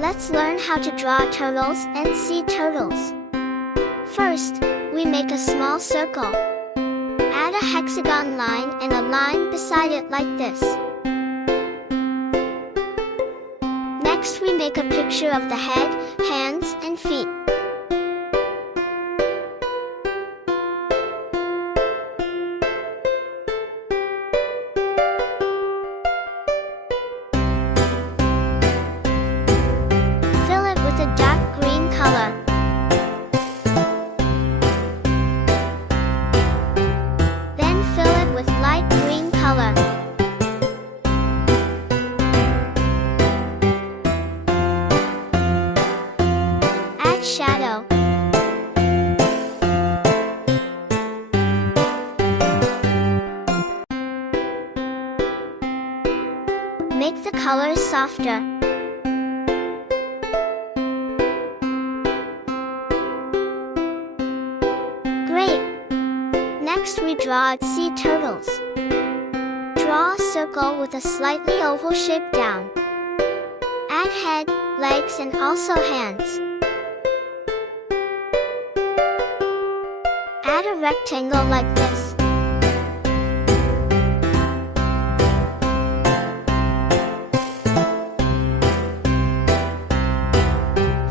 Let's learn how to draw turtles and sea turtles. First, we make a small circle. Add a hexagon line and a line beside it like this. Next, we make a picture of the head, hands, and feet. Fill it with a dark green color. Then fill it with light green color. Add shadow. Make the colors softer. Great! Next we draw sea turtles. Draw a circle with a slightly oval shape down. Add head, legs and also hands. Add a rectangle like this.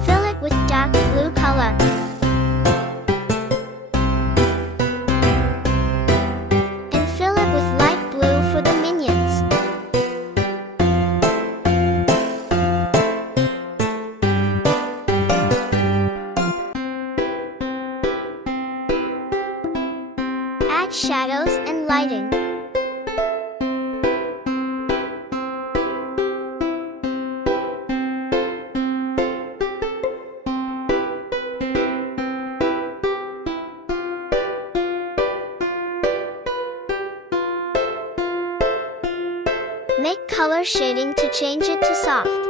Fill it with dark blue color. And fill it with light blue for the minions. Add shadows and lighting. Make color shading to change it to soft.